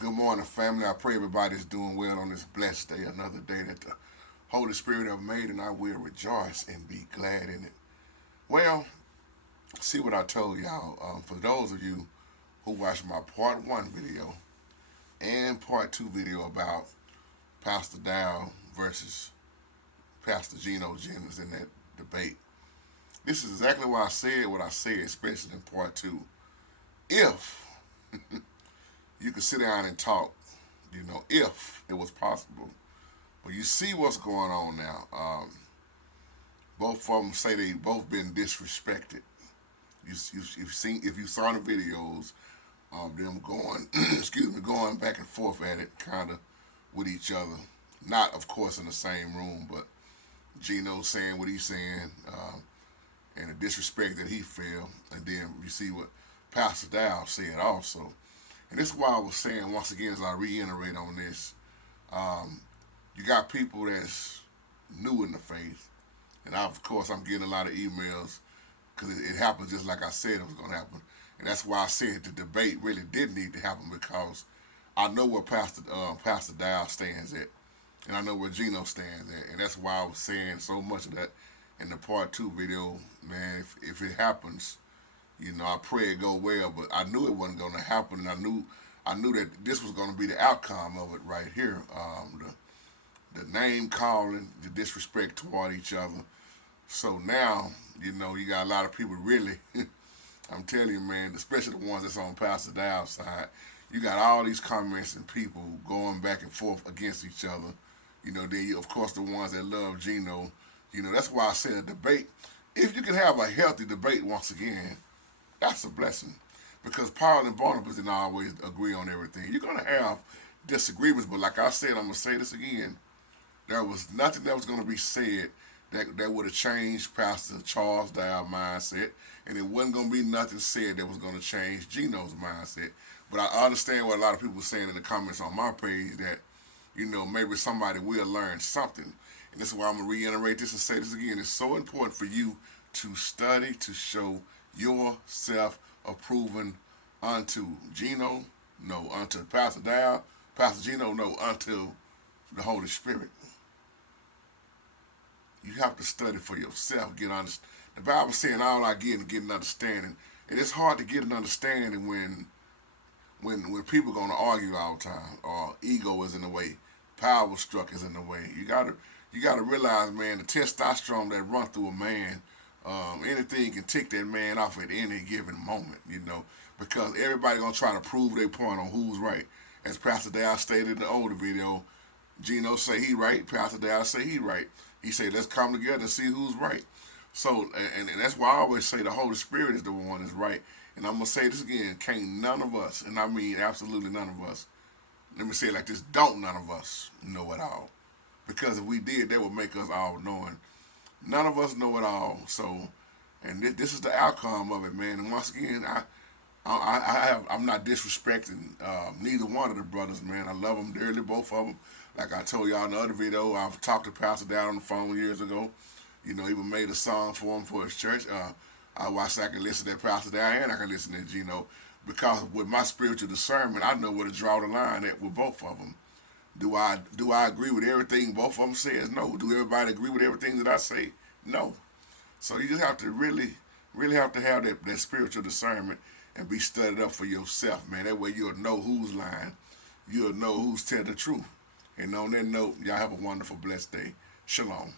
Good morning, family. I pray everybody's doing well on this blessed day, another day that the Holy Spirit have made, and I will rejoice and be glad in it. Well, see what I told y'all. For those of you who watched my part one video and part two video about Pastor Dowell versus Pastor Gino Jennings in that debate, this is exactly why I said what I said, especially in part two. If you could sit down and talk, if it was possible. But you see what's going on now. Both of them say they both been disrespected. You've seen, if you saw the videos of them going, going back and forth at it, kind of with each other. Not, of course, in the same room, but Gino saying what he's saying, and the disrespect that he felt, and then you see what Pastor Dow said also. And this is why I was saying, once again, as I reiterate on this, you got people that's new in the faith. And of course, I'm getting a lot of emails because it happened just like I said it was going to happen. And that's why I said the debate really did need to happen, because I know where Pastor Dow stands at. And I know where Gino stands at. And that's why I was saying so much of that in the part two video. Man, if it happens, I pray it go well, but I knew it wasn't going to happen, and I knew that this was going to be the outcome of it right here. The name calling, the disrespect toward each other. So now, you got a lot of people really, I'm telling you, man, especially the ones that's on Pastor Dow's side, you got all these comments and people going back and forth against each other. Then you, of course, the ones that love Gino, that's why I said a debate. If you can have a healthy debate once again, that's a blessing, because Paul and Barnabas didn't always agree on everything. You're going to have disagreements, but like I said, I'm going to say this again. There was nothing that was going to be said that would have changed Pastor Charles Dow's mindset, and it wasn't going to be nothing said that was going to change Gino's mindset. But I understand what a lot of people were saying in the comments on my page, that, maybe somebody will learn something. And this is why I'm going to reiterate this and say this again. It's so important for you to study to show yourself approving unto Gino, no, unto Pastor Dow, Pastor Gino, no, unto the Holy Spirit. You have to study for yourself. The Bible saying all I get is get an understanding, and it's hard to get an understanding when people are going to argue all the time, or ego is in the way, power struck is in the way. You gotta realize, man, the testosterone that run through a man. Anything can tick that man off at any given moment, because everybody gonna try to prove their point on who's right. As Pastor Dow stated in the older video, Gino say he right, Pastor Dow say he right. He said, let's come together and see who's right. So, and that's why I always say the Holy Spirit is the one that's right. And I'm gonna say this again: can't none of us, and I mean absolutely none of us. Let me say it like this: don't none of us know it all, because if we did, that would make us all knowing. None of us know it all. So, and this is the outcome of it, man. And once again, I'm not disrespecting neither one of the brothers, man. I love them dearly, both of them. Like I told y'all in the other video, I've talked to Pastor Dow on the phone years ago. Even made a song for him for his church. I watched, I can listen to Pastor Dow and I can listen to Gino, because with my spiritual discernment, I know where to draw the line at with both of them. Do I agree with everything both of them says? No. Do everybody agree with everything that I say? No. So you just have to really have to have that spiritual discernment and be studied up for yourself, man. That way you'll know who's lying. You'll know who's telling the truth. And on that note, y'all have a wonderful, blessed day. Shalom.